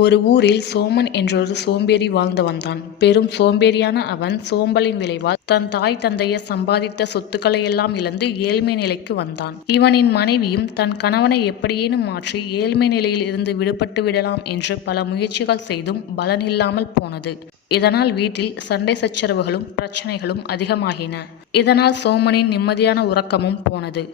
ஒரு ஊரில் சோமன் என்றொரு சோம்பேறி வாழ்ந்து வந்தான். பெரும் சோம்பேறியான அவன் சோம்பலின் விளைவால் தன் தாய் தந்தையர் சம்பாதித்த சொத்துக்களையெல்லாம் இழந்து ஏழ்மை நிலைக்கு வந்தான். இவனின் மனைவியும் தன் கணவனை எப்படியேனும் மாற்றி ஏழ்மை நிலையில் இருந்து விடுபட்டு விடலாம் என்று பல முயற்சிகள் செய்தும் பலனில்லாமல் போனது. இதனால் வீட்டில் சண்டை சச்சரவுகளும் பிரச்சனைகளும் அதிகமாகின. இதனால் சோமனின் நிம்மதியான உறக்கமும் போனது.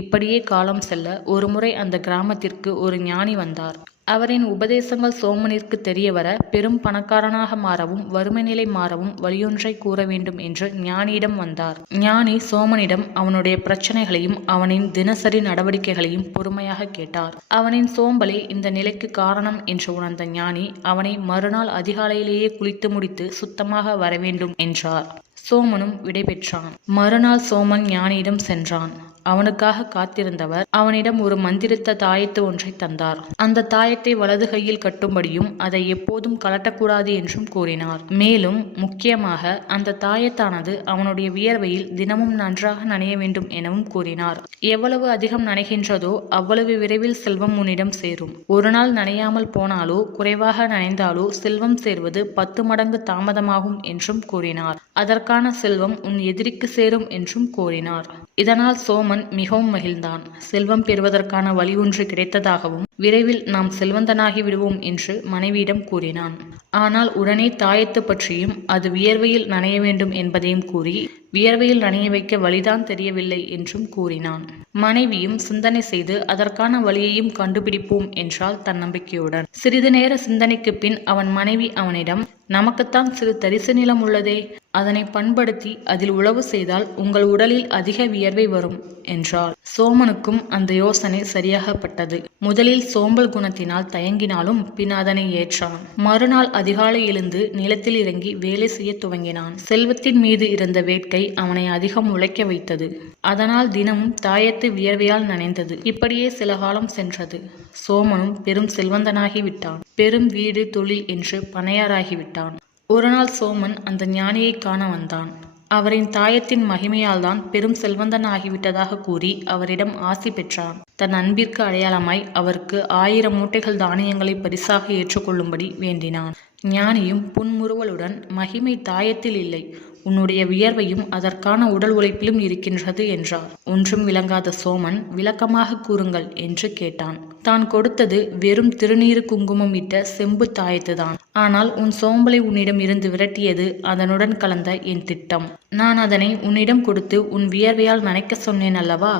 இப்படியே காலம் செல்ல ஒருமுறை அந்த கிராமத்திற்கு ஒரு ஞானி வந்தார். அவரின் உபதேசங்கள் சோமனிற்கு தெரியவர பெரும் பணக்காரனாக மாறவும் வறுமை நிலை மாறவும் வழியொன்றை கூற வேண்டும் என்று ஞானியிடம் வந்தார். ஞானி சோமனிடம் அவனுடைய பிரச்சனைகளையும் அவனின் தினசரி நடவடிக்கைகளையும் பொறுமையாக கேட்டார். அவனின் சோம்பலே இந்த நிலைக்கு காரணம் என்று உணர்ந்த ஞானி அவனை மறுநாள் அதிகாலையிலேயே குளித்து முடித்து சுத்தமாக வரவேண்டும் என்றார். சோமனும் விடைபெற்றான். மறுநாள் சோமன் ஞானியிடம் சென்றான். அவனுக்காக காத்திருந்தவர் அவனிடம் ஒரு மந்திரித்த தாயத்து ஒன்றை தந்தார். அந்த தாயத்தை வலது கையில் கட்டும்படியும் அதை எப்போதும் கலட்டக்கூடாது என்றும் கூறினார். மேலும் முக்கியமாக அந்த தாயத்தானது அவனுடைய வியர்வையில் தினமும் நன்றாக நனைய வேண்டும் எனவும் கூறினார். எவ்வளவு அதிகம் நனைகின்றதோ அவ்வளவு விரைவில் செல்வம் உன்னிடம் சேரும். ஒரு நாள் நனையாமல் போனாலோ குறைவாக நனைந்தாலோ செல்வம் சேர்வது 10 மடங்கு தாமதமாகும் என்றும் கூறினார். அதற்கான செல்வம் உன் எதிரிக்கு சேரும் என்றும் கூறினார். இதனால் சோமன் மிகவும் மகிழ்ந்தான். செல்வம் பெறுவதற்கான வழி ஒன்று கிடைத்ததாகவும் விரைவில் நாம் செல்வந்தனாகி விடுவோம் என்று மனைவியிடம் கூறினான். ஆனால் உடனே தாயத்து பற்றியும் அது வியர்வையில் நனைய வேண்டும் என்பதையும் கூறி வியர்வையில் நனைய வைக்க வழிதான் தெரியவில்லை என்றும் கூறினான். மனைவியும் சிந்தனை செய்து அதற்கான வழியையும் கண்டுபிடிப்போம் என்றால் தன்னம்பிக்கையுடன். சிறிது நேர சிந்தனைக்கு பின் அவன் மனைவி அவனிடம், நமக்குத்தான் சிறு தரிசு நிலம் உள்ளதே, அதனை பண்படுத்தி அதில் உழவு செய்தால் உங்கள் உடலில் அதிக வியர்வை வரும் என்றாள். சோமனுக்கும் அந்த யோசனை சரியாகப்பட்டது. முதலில் சோம்பல் குணத்தினால் தயங்கினாலும் பின் அதனை ஏற்றான். மறுநாள் அதிகாலை எழுந்து நிலத்தில் இறங்கி வேலை செய்ய துவங்கினான். செல்வத்தின் மீது இருந்த வேட்கை அவனை அதிகம் உழைக்க வைத்தது. அதனால் தினமும் தாயத்து வியர்வையால் நனைந்தது. இப்படியே சில காலம் சென்றது. சோமனும் பெரும் செல்வந்தனாகி விட்டான். பெரும் வீடு தொழில் என்று பணையாராகிவிட்டான். ஒரு நாள் சோமன் அந்த ஞானியை காண வந்தான். அவரின் தாயத்தின் மகிமையால் தான் பெரும் செல்வந்தன் ஆகிவிட்டதாக கூறி அவரிடம் ஆசி பெற்றான். தன் அன்பிற்கு அடையாளமாய் அவருக்கு 1000 மூட்டைகள் தானியங்களை பரிசாக ஏற்றுக்கொள்ளும்படி வேண்டினான். ஞானியும் புன்முறுவலுடன், மகிமை தாயத்தில் இல்லை, உன்னுடைய வியர்வையும் அதற்கான உடல் உழைப்பிலும் இருக்கின்றது என்றார். ஒன்றும் விளங்காத சோமன், விளக்கமாக கூறுங்கள் என்று கேட்டான். தான் கொடுத்தது வெறும் திருநீறு குங்குமம் இட்ட செம்பு தாயத்துதான். ஆனால் உன் சோம்பலை உன்னிடம் இருந்து விரட்டியது அதனுடன் கலந்த என் திட்டம். நான் அதனை உன்னிடம் கொடுத்து உன் வியர்வையால் நனைக்க சொன்னேன் அல்லவா?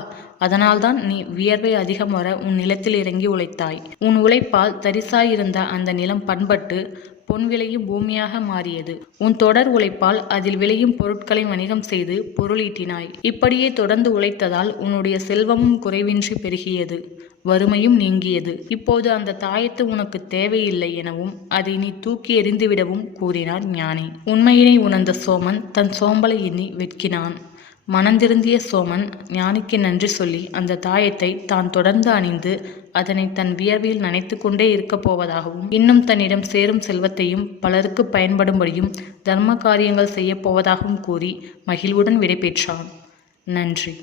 அதனால்தான் நீ வியர்வை அதிகம் வர உன் நிலத்தில் இறங்கி உழைத்தாய். உன் உழைப்பால் தரிசாயிருந்த அந்த நிலம் பண்பட்டு பொன் விளையும் பூமியாக மாறியது. உன் தொடர் உழைப்பால் அதில் விளையும் பொருட்களை வணிகம் செய்து பொருளீட்டினாய். இப்படியே தொடர்ந்து உழைத்ததால் உன்னுடைய செல்வமும் குறைவின்றி பெருகியது, வறுமையும் நீங்கியது. இப்போது அந்த தாயத்து உனக்கு தேவையில்லை எனவும் அதை நீ தூக்கி எறிந்துவிடவும் கூறினார் ஞானி. உண்மையினை உணர்ந்த சோமன் தன் சோம்பலை எண்ணி வெட்கினான். மனந்திருந்திய சோமன் ஞானிக்கு நன்றி சொல்லி அந்த தாயத்தை தான் தொடர்ந்து அணிந்து அதனை தன் வியர்வையில் நனைத்து கொண்டே இருக்கப் போவதாகவும் இன்னும் தன்னிடம் சேரும் செல்வத்தையும் பலருக்கு பயன்படும்படியும் தர்ம காரியங்கள் செய்ய போவதாகவும் கூறி மகிழ்வுடன் விடைபெற்றான். நன்றி.